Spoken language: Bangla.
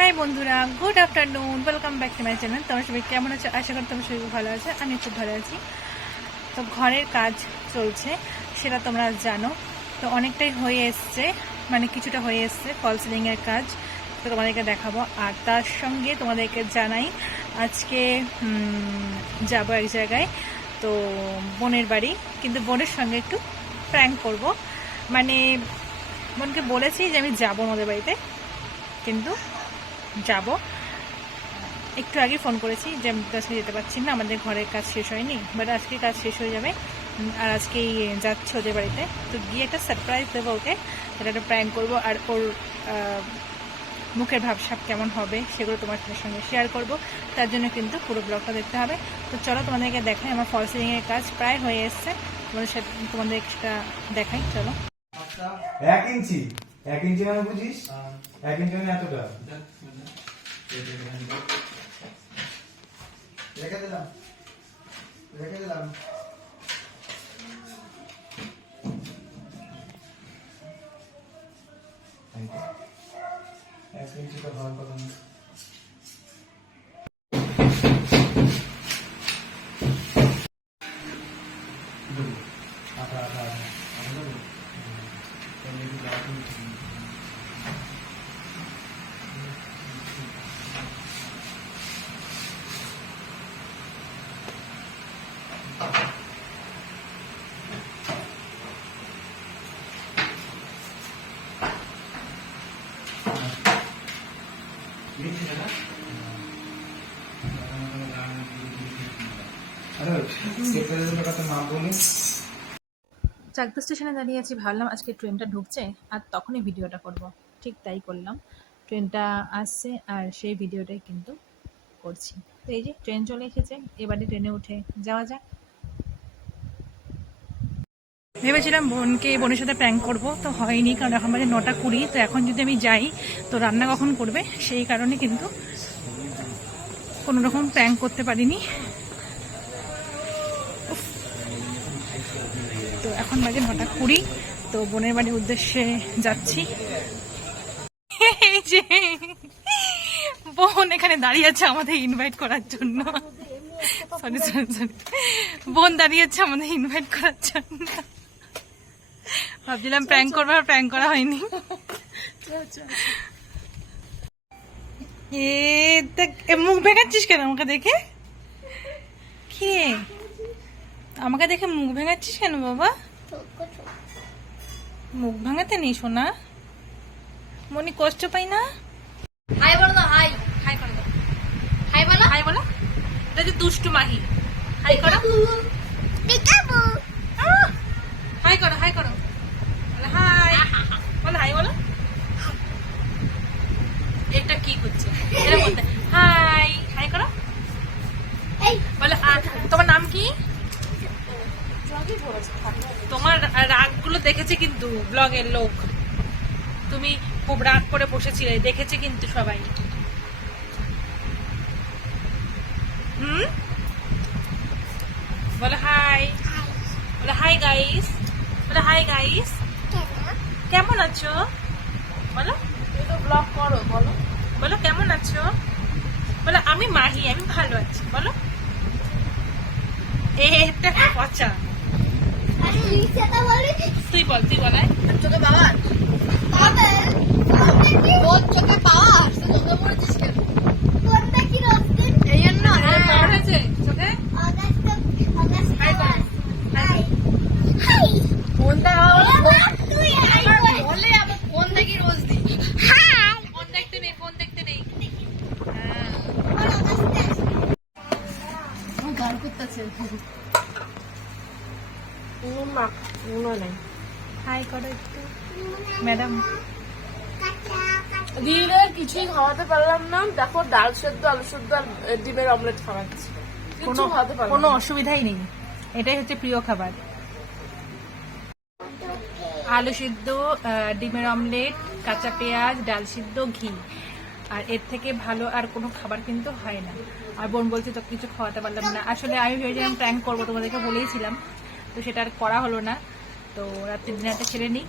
হাই বন্ধুরা। Good afternoon welcome back to my channel তোমার সবাই কেমন আছো? আশা করি তোমার সবাই ভালো আছে। আমি খুব ভালো আছি। তো ঘরের কাজ চলছে, সেটা তোমরা জানো। তো অনেকটাই হয়ে এসছে মানে কিছুটা হয়ে এসছে ফল সিলিংয়ের কাজ। তো তোমাদেরকে দেখাবো। আর তার সঙ্গে তোমাদেরকে জানাই, আজকে যাব এক জায়গায়। তো বোনের বাড়ি। কিন্তু বোনের সঙ্গে একটু প্র্যাঙ্ক করব। মানে বোনকে বলেছি যে আমি যাব আমাদের বাড়িতে। কিন্তু যাব। একটু আগে ফোন করেছি যে আমি আজকে যেতে পারছি না, আমাদের ঘরের কাজ শেষ হয়নি বাট আজকে কাজ শেষ হয়ে যাবে। আর আজকেই যাচ্ছে ওদের বাড়িতে। তো গিয়ে একটা সারপ্রাইজ দেবো ওকে এটা একটা প্র্যাঙ্ক করব, আর ওর মুখের ভাবসাব কেমন হবে সেগুলো তোমার সঙ্গে শেয়ার করব। তার জন্য কিন্তু পুরো ব্লগটা দেখতে হবে। তো চলো তোমাদেরকে দেখাই, আমার ফল সিলিংয়ের কাজ প্রায় হয়ে এসছে। তোমাদের সাথে তোমাদের সেটা দেখাই, চলো। এক ইঞ্চি। এক ইঞ্চি মানে বুঝিস? এক ইঞ্চি মানে এতটা। রেখে দিলাম। রেখে দিলাম। এক ইঞ্চিটা ভালো কথা না। আটা আটা আরে সেক্রেটারির কথা নাম বলি চাকদা স্টেশনে দাঁড়িয়ে আছি ভাবলাম আজকে ট্রেনটা ঢুকছে আর তখনই ভিডিওটা করব। ঠিক তাই করলাম। ট্রেনটা আসছে আর সেই ভিডিওটাই কিন্তু করছি। তো এই যে ট্রেন চলে এসেছে, এবারে ট্রেনে উঠে যাওয়া যাক। ভেবেছিলাম বোনকে, বোনের সাথে প্র্যাঙ্ক করব, তো হয়নি, কারণ এখন বাজে নটা কুড়ি, তো এখন যদি আমি যাই, তো রান্না কখন করবে? সেই কারণে কিন্তু কোনো রকম করতে পারিনি। এখন বাজে নটা কুড়ি, তো বোনের বাড়ির উদ্দেশ্যে যাচ্ছি। বোন এখানে দাঁড়িয়ে আছে আমাদের ইনভাইট করার জন্য। সরি সরি সরি বোন দাঁড়িয়ে আছে আমাদের ইনভাইট করার জন্য। ভাবছিলাম প্র্যাঙ্ক করব, আর প্র্যাঙ্ক করা হয়নি। এ মুখ ভেঙাচ্ছিস কেন আমাকে দেখে? কি? আমাকে দেখে মুখ ভেঙাচ্ছিস কেন বাবা? মুখ ভাঙাতে নেই সোনা। মনি কষ্ট পাই না? হাই বলো না হাই। হাই করো দাও। হাই বলো। হাই বলো। এটা যে দুষ্টু মাহি। হাই করো। পিকাবু হাই করো হাই করো। বলো হাই। বলো হাই বলো। এটা কি করছে? এটা বলতে হাই। হাই করো। এই বলো আ- তোমার নাম কি? তোমার রাগগুলো দেখেছে কিন্তু ব্লগের লোক। তুমি খুব রাগ করে বসেছিলে, দেখেছে কিন্তু সবাই। হুম? বলো হাই। বলো হাই গাইস। বলো হাই গাইস। কেমন আছো? বলো। তো ব্লগ করো, বলো। বলো, কেমন আছো? বলো আমি মাহি, আমি ভালো আছি, বলো। এটা পচা। তুই বল তুই বল আয়। চোখে পাওয়ার? নেই হাই করো একটু ম্যাডাম কিছুই খাওয়াতে পারলাম না। দেখো ডাল সেদ্ধ আলু সেদ্ধ আর ডিমের অমলেট খাওয়াচ্ছি। কোনো খাওয়াতে পারলাম কোনো অসুবিধাই নেই। এটাই হচ্ছে প্রিয় খাবার। আলু সিদ্ধ ডিমের অমলেট কাঁচা পেঁয়াজ ডাল সিদ্ধ ঘি। আর এর থেকে ভালো আর কোনো খাবার কিন্তু হয় না। আর বোন বলছে তো কিছু খাওয়াতে পারলাম না। আসলে আমি ভেবেছিলাম প্র্যাঙ্ক করব তোমাদেরকে বলেইছিলাম। তো সেটা আর করা হলো না। তো রাত্রি ডিনারটা ছেড়ে নিই।